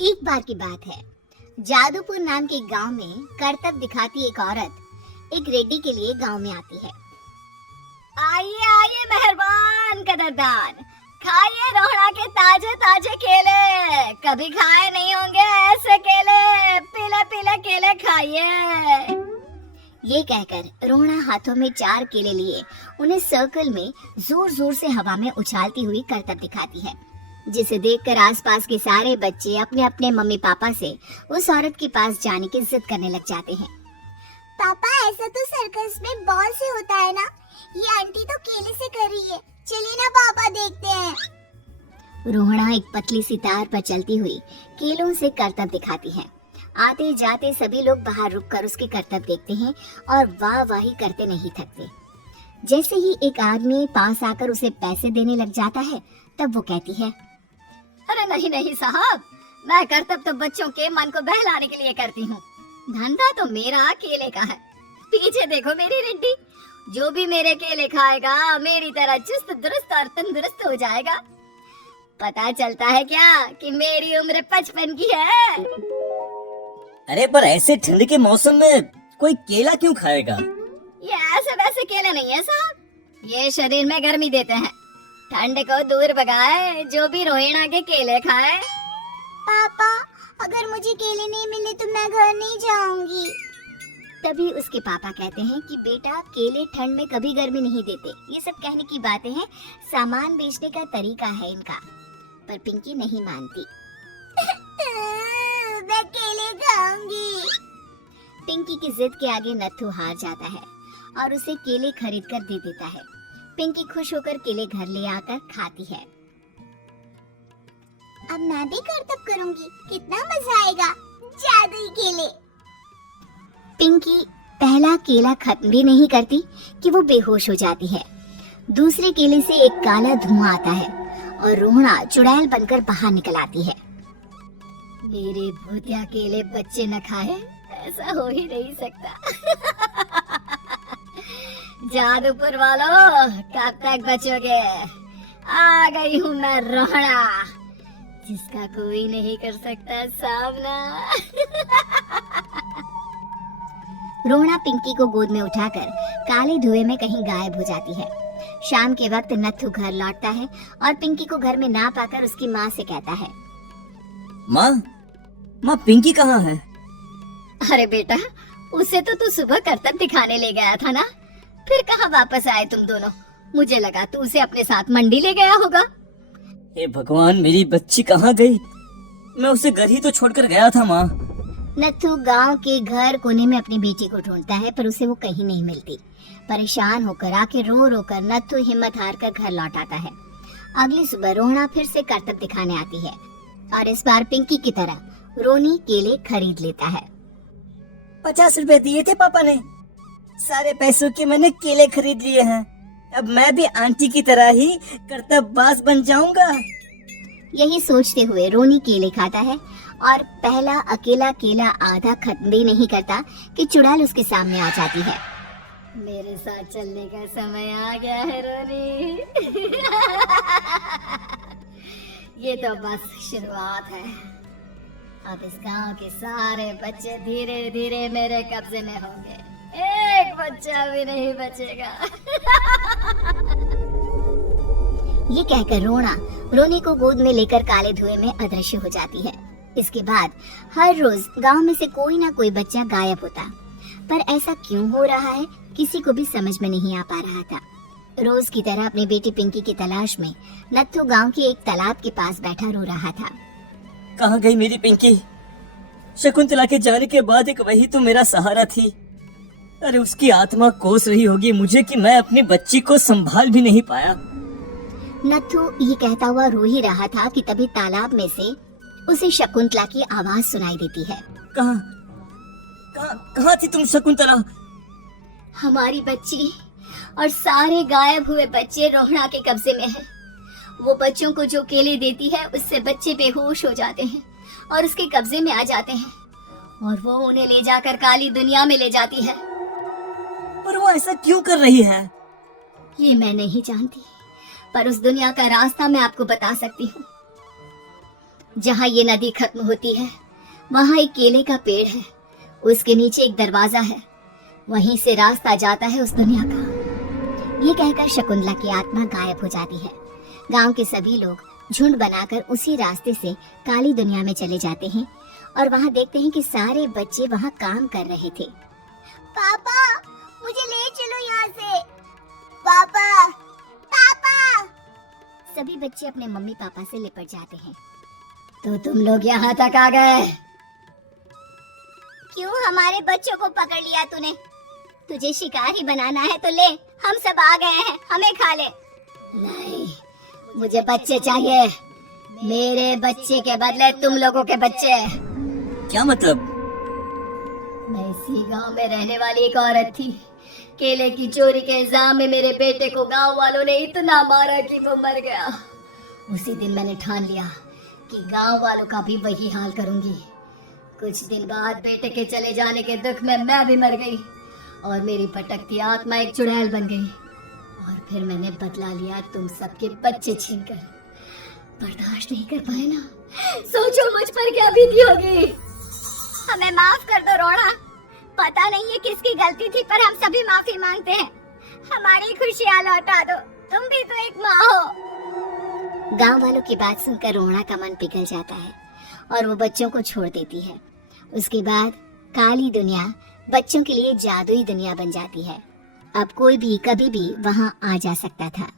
एक बार की बात है। जादूपुर नाम के गांव में करतब दिखाती एक औरत एक रेड्डी के लिए गांव में आती है। आइए आइए मेहरबान कदरदान, खाइए रोहड़ा के ताजे ताजे केले। कभी खाए नहीं होंगे ऐसे केले, पीले पीले केले खाइए। ये कहकर रोहड़ा हाथों में 4 केले लिए उन्हें सर्कल में जोर जोर से हवा में उछालती हुई करतब दिखाती है, जिसे देखकर आसपास के सारे बच्चे अपने अपने मम्मी पापा से उस औरत के पास जाने की जिद करने लग जाते हैं। पापा, ऐसा तो सर्कस में बॉल से होता है ना, ये आंटी तो केले से कर रही है, चलिए ना पापा देखते हैं। रोहड़ा एक पतली सी तार पर चलती हुई केलों से करतब दिखाती है। आते जाते सभी लोग बाहर रुककर उसके करतब देखते हैं और वाह वाही करते नहीं थकते। जैसे ही एक आदमी पास आकर उसे पैसे देने लग जाता है, तब वो कहती है, अरे नहीं नहीं साहब, मैं करतब तो बच्चों के मन को बहलाने के लिए करती हूँ, धंधा तो मेरा केले का है। पीछे देखो मेरी रिड्डी, जो भी मेरे केले खाएगा मेरी तरह चुस्त दुरुस्त और तंदुरुस्त हो जाएगा। पता चलता है क्या कि मेरी उम्र 55 की है। अरे पर ऐसे ठंड के मौसम में कोई केला क्यों खाएगा? ये ऐसे वैसे केले नहीं है साहब, ये शरीर में गर्मी देते हैं, ठंड को दूर भगाए जो भी रोहिणा के केले खाए। पापा, अगर मुझे केले नहीं मिले तो मैं घर नहीं जाऊंगी। तभी उसके पापा कहते हैं कि बेटा, केले ठंड में कभी गर्मी नहीं देते, ये सब कहने की बातें हैं, सामान बेचने का तरीका है इनका। पर पिंकी नहीं मानती। मैं केले खाऊंगी। पिंकी की जिद के आगे नत्थू हार जाता है और उसे केले खरीद कर दे देता है। पिंकी खुश होकर केले घर ले आकर खाती है। अब मैं भी करतब करूंगी, कितना मजा आएगा, जादुई केले। पिंकी पहला केला खत्म भी नहीं करती कि वो बेहोश हो जाती है। दूसरे केले से एक काला धुआं आता है और रोहड़ा चुड़ैल बनकर बाहर निकल आती है। मेरे भूतिया केले बच्चे न खाए, ऐसा हो ही नहीं सकता। जादूपुर वालों, कब तक बचोगे? आ गई हूँ मैं रोहड़ा, जिसका कोई नहीं कर सकता सामना। रोहड़ा पिंकी को गोद में उठाकर काले धुएं में कहीं गायब हो जाती है। शाम के वक्त नत्थू घर लौटता है और पिंकी को घर में ना पाकर उसकी माँ से कहता है, माँ पिंकी कहाँ है? अरे बेटा, उसे तो तू सुबह करतब दिखाने ले गया था ना, फिर कहाँ वापस आए तुम दोनों? मुझे लगा तू उसे अपने साथ मंडी ले गया होगा। हे भगवान, मेरी बच्ची कहाँ गई? मैं उसे घर ही तो छोड़कर गया था माँ। नत्थू गांव के घर कोने में अपनी बेटी को ढूंढता है, पर उसे वो कहीं नहीं मिलती। परेशान होकर आके रो रो कर नत्थू हिम्मत हार कर घर लौट आता है। अगली सुबह रोहड़ा फिर से करतब दिखाने आती है और इस बार पिंकी की तरह रोनी केले खरीद लेता है। 50 रुपए दिए थे पापा ने, सारे पैसों के मैंने केले खरीद लिए हैं। अब मैं भी आंटी की तरह ही करतबबाज बन जाऊंगा। यही सोचते हुए रोनी केले खाता है और पहला अकेला केला आधा खत्म भी नहीं करता कि चुड़ैल उसके सामने आ जाती है। मेरे साथ चलने का समय आ गया है रोनी। ये तो बस शुरुआत है, अब इस गांव के सारे बच्चे धीरे धीरे मेरे कब्जे में होंगे, एक बच्चा भी नहीं बचेगा। ये कहकर रोनी को गोद में लेकर काले धुएं में अदृश्य हो जाती है। इसके बाद हर रोज गांव में से कोई ना कोई बच्चा गायब होता, पर ऐसा क्यों हो रहा है किसी को भी समझ में नहीं आ पा रहा था। रोज की तरह अपनी बेटी पिंकी की तलाश में नत्थू गांव के एक तालाब के पास बैठा रो रहा था। कहाँ गई मेरी पिंकी? शकुंतला के जाने के बाद एक वही तो मेरा सहारा थी। अरे उसकी आत्मा कोस रही होगी मुझे कि मैं अपनी बच्ची को संभाल भी नहीं पाया। नत्थू ये कहता हुआ रो ही रहा था कि तभी तालाब में से उसे शकुंतला की आवाज सुनाई देती है। कहाँ थी तुम शकुंतला? हमारी बच्ची और सारे गायब हुए बच्चे रोहड़ा के कब्जे में हैं। वो बच्चों को जो केले देती है उससे बच्चे बेहोश हो जाते हैं और उसके कब्जे में आ जाते हैं और वो उन्हें ले जाकर काली दुनिया में ले जाती है। पर वो ऐसा क्यों कर रही है? ये मैं नहीं जानती, पर उस दुनिया का रास्ता मैं आपको बता सकती हूँ। जहाँ ये नदी खत्म होती है वहाँ एक केले का पेड़ है, उसके नीचे एक दरवाजा है, वहीं से रास्ता जाता है उस दुनिया का। ये कहकर शकुंतला की आत्मा गायब हो जाती है। गांव के सभी लोग झुंड बनाकर उसी रास्ते से काली दुनिया में चले जाते हैं और वहाँ देखते हैं कि सारे बच्चे वहाँ काम कर रहे थे। पापा, मुझे ले चलो यहाँ से। पापा, पापा। सभी बच्चे अपने मम्मी पापा से लिपट जाते हैं। तो तुम लोग यहाँ तक आ गए? क्यों हमारे बच्चों को पकड़ लिया तूने? तुझे शिकारी बनाना है तो ले, हम सब आ गए हैं, हमें खा ले। नहीं, मुझे बच्चे चाहिए, मेरे बच्चे के बदले तुम लोगों के बच्चे। क्या मतलब? मैं इसी गांव में रहने वाली एक औरत थी। केले की चोरी के इल्जाम में मेरे बेटे को गांव वालों ने इतना मारा कि वो मर गया। उसी दिन मैंने ठान लिया कि गांव वालों का भी वही हाल करूंगी। कुछ दिन बाद बेटे के चले जाने के दुख में मैं भी मर गई और मेरी भटकती आत्मा एक चुड़ैल बन गई। और फिर मैंने बदला लिया तुम सबके बच्चे छीनकर। बर्दाश्त नहीं कर पाए ना, सोचो मुझ पर क्या बीती होगी। हमें माफ कर दो रोड़ा, पता नहीं है किसकी गलती थी पर हम सभी माफी मांगते हैं। हमारी खुशियाँ लौटा दो, तुम भी तो एक माँ हो। गांव वालों की बात सुनकर रोड़ा का मन पिघल जाता है और वो बच्चों को छोड़ देती है। उसके बाद काली दुनिया बच्चों के लिए जादुई दुनिया बन जाती है। अब कोई भी कभी भी वहां आ जा सकता था।